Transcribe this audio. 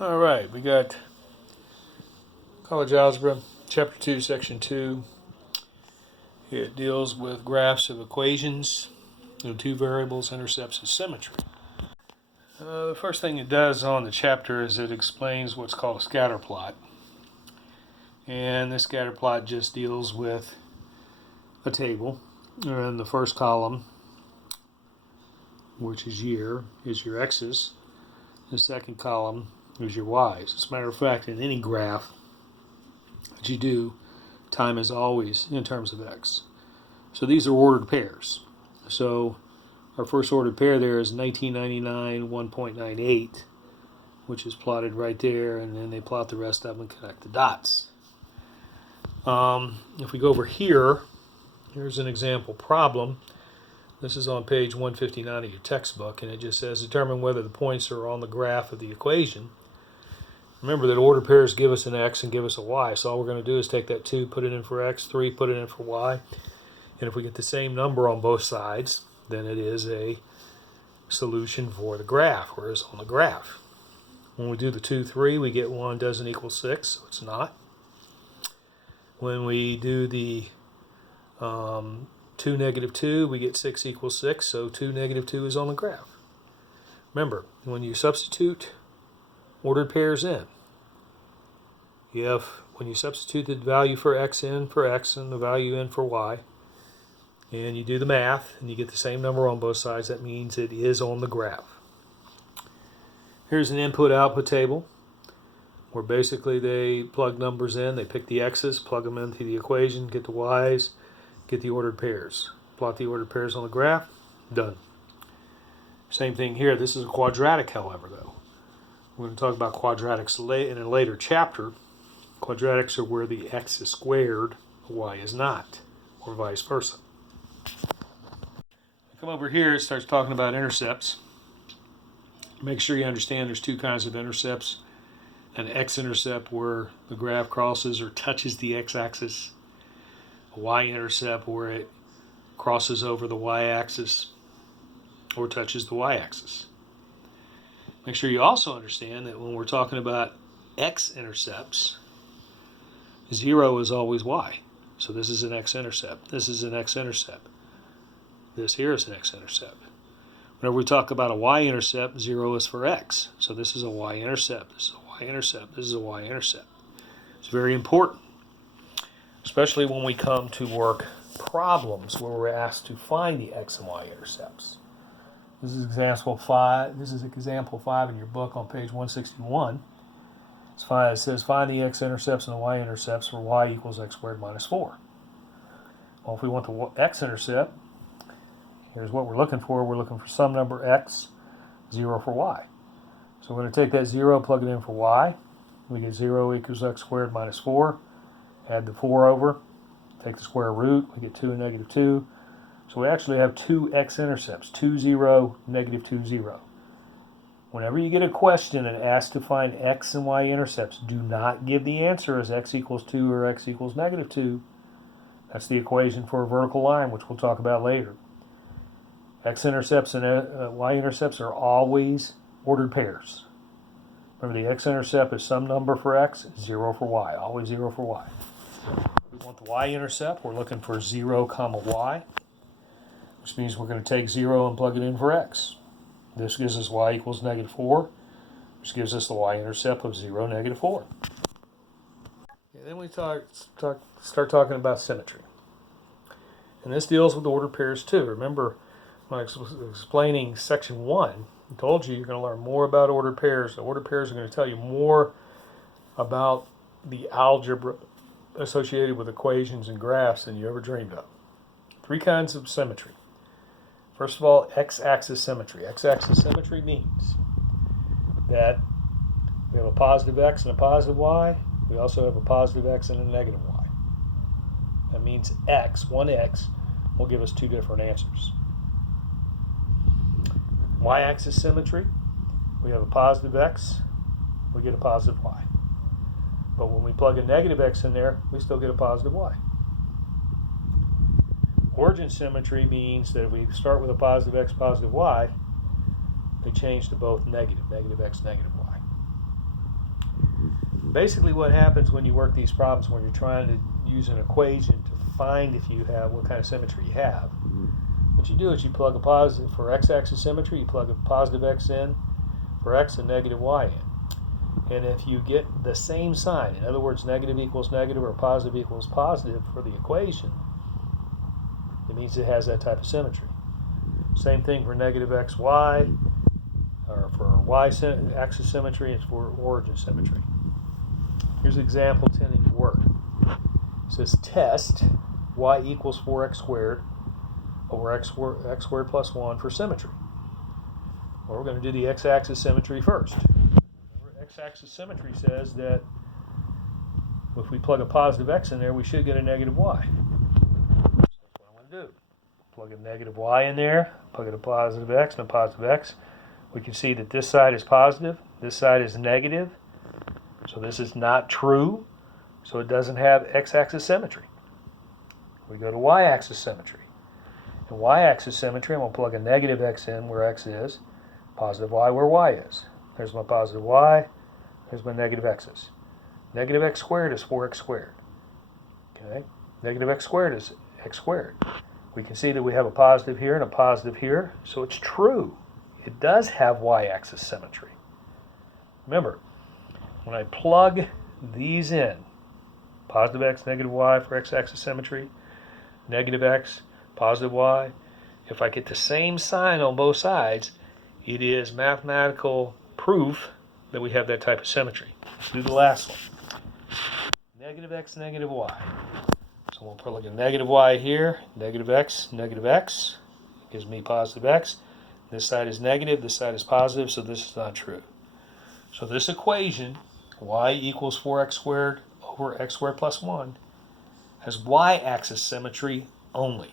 All right, we got College Algebra, Chapter 2, Section 2. It deals with graphs of equations of two variables, intercepts, and symmetry. The first thing it does on the chapter is it explains what's called a scatter plot. And this scatter plot just deals with a table. And the first column, which is year, is your x's. The second column is your y's. As a matter of fact, in any graph that you do, time is always in terms of x. So these are ordered pairs. So our first ordered pair there is 1999 1.98, which is plotted right there, and then they plot the rest of them and connect the dots. If we go over here, here's an example problem. This is on page 159 of your textbook, and it just says determine whether the points are on the graph of the equation. Remember that ordered pairs give us an x and give us a y, so all we're going to do is take that 2, put it in for x, 3, put it in for y, and if we get the same number on both sides, then it is a solution for the graph, where it's on the graph. When we do the 2, 3, we get 1 doesn't equal 6, so it's not. When we do the 2, negative 2, we get 6 equals 6, so 2, negative 2 is on the graph. Remember, when you substitute ordered pairs in, when you substitute the value for x in for x and the value in for y, and you do the math and you get the same number on both sides, that means it is on the graph. Here's an input-output table where basically they plug numbers in, they pick the x's, plug them into the equation, get the y's, get the ordered pairs. Plot the ordered pairs on the graph, done. Same thing here. This is a quadratic, however, though. We're going to talk about quadratics in a later chapter. Quadratics are where the x is squared, y is not, or vice versa. Come over here, it starts talking about intercepts. Make sure you understand there's two kinds of intercepts. An x-intercept where the graph crosses or touches the x-axis. A y-intercept where it crosses over the y-axis or touches the y-axis. Make sure you also understand that when we're talking about x-intercepts, 0 is always y. So this is an x-intercept. This is an x-intercept. This here is an x-intercept. Whenever we talk about a y-intercept, 0 is for x. So this is a y-intercept. This is a y-intercept. This is a y-intercept. It's very important, especially when we come to work problems where we're asked to find the x and y-intercepts. This is example 5. This is example 5 in your book on page 161. It says find the x-intercepts and the y-intercepts for y equals x squared minus 4. Well, if we want the x-intercept, here's what we're looking for. We're looking for some number x, 0 for y. So we're going to take that 0, plug it in for y. We get 0 equals x squared minus 4. Add the 4 over. Take the square root. We get 2 and negative 2. So we actually have two x-intercepts, 2, 0, negative 2, 0. Whenever you get a question and asked to find x and y-intercepts, do not give the answer as x equals 2 or x equals negative 2. That's the equation for a vertical line, which we'll talk about later. X-intercepts and y-intercepts are always ordered pairs. Remember, the x-intercept is some number for x, 0 for y, always 0 for y. If we want the y-intercept, we're looking for 0, comma y, which means we're going to take 0 and plug it in for x. This gives us y equals negative 4, which gives us the y-intercept of 0, negative 4. And then we start talking about symmetry. And this deals with ordered pairs too. Remember, when I was explaining section 1, I told you you're going to learn more about ordered pairs. The ordered pairs are going to tell you more about the algebra associated with equations and graphs than you ever dreamed of. 3 kinds of symmetry. First of all, x-axis symmetry. X-axis symmetry means that we have a positive x and a positive y. We also have a positive x and a negative y. That means one x, will give us 2 different answers. Y-axis symmetry, we have a positive x, we get a positive y. But when we plug a negative x in there, we still get a positive y. Origin symmetry means that if we start with a positive x, positive y, they change to both negative x, negative y. Basically what happens when you work these problems, when you're trying to use an equation to find if you have what kind of symmetry you have, what you do is you plug a positive for x-axis symmetry, you plug a positive x in for x and negative y in. And if you get the same sign, in other words, negative equals negative or positive equals positive for the equation, it means it has that type of symmetry. Same thing for negative xy, or for y-axis symmetry, and for origin symmetry. Here's an example tending to work. It says test y equals 4x squared over x squared plus 1 for symmetry. Well, we're going to do the x-axis symmetry first. Remember, x-axis symmetry says that if we plug a positive x in there, we should get a negative y. So that's what I'm going to do. Plug a negative y in there, plug in a positive x and a positive x. We can see that this side is positive, this side is negative. So this is not true, so it doesn't have x-axis symmetry. We go to y-axis symmetry. In y-axis symmetry, I'm going to plug a negative x in where x is, positive y where y is. There's my positive y, there's my negative x's. Negative x squared is 4x squared. Okay? Negative x squared is x squared. We can see that we have a positive here and a positive here, so it's true. It does have y-axis symmetry. Remember, when I plug these in, positive x, negative y for x-axis symmetry, negative x, positive y, if I get the same sign on both sides, it is mathematical proof that we have that type of symmetry. Let's do the last one. Negative x, negative y. So we'll plug a negative y here, negative x, gives me positive x. This side is negative, this side is positive, so this is not true. So this equation, y equals 4x squared over x squared plus 1, has y-axis symmetry only.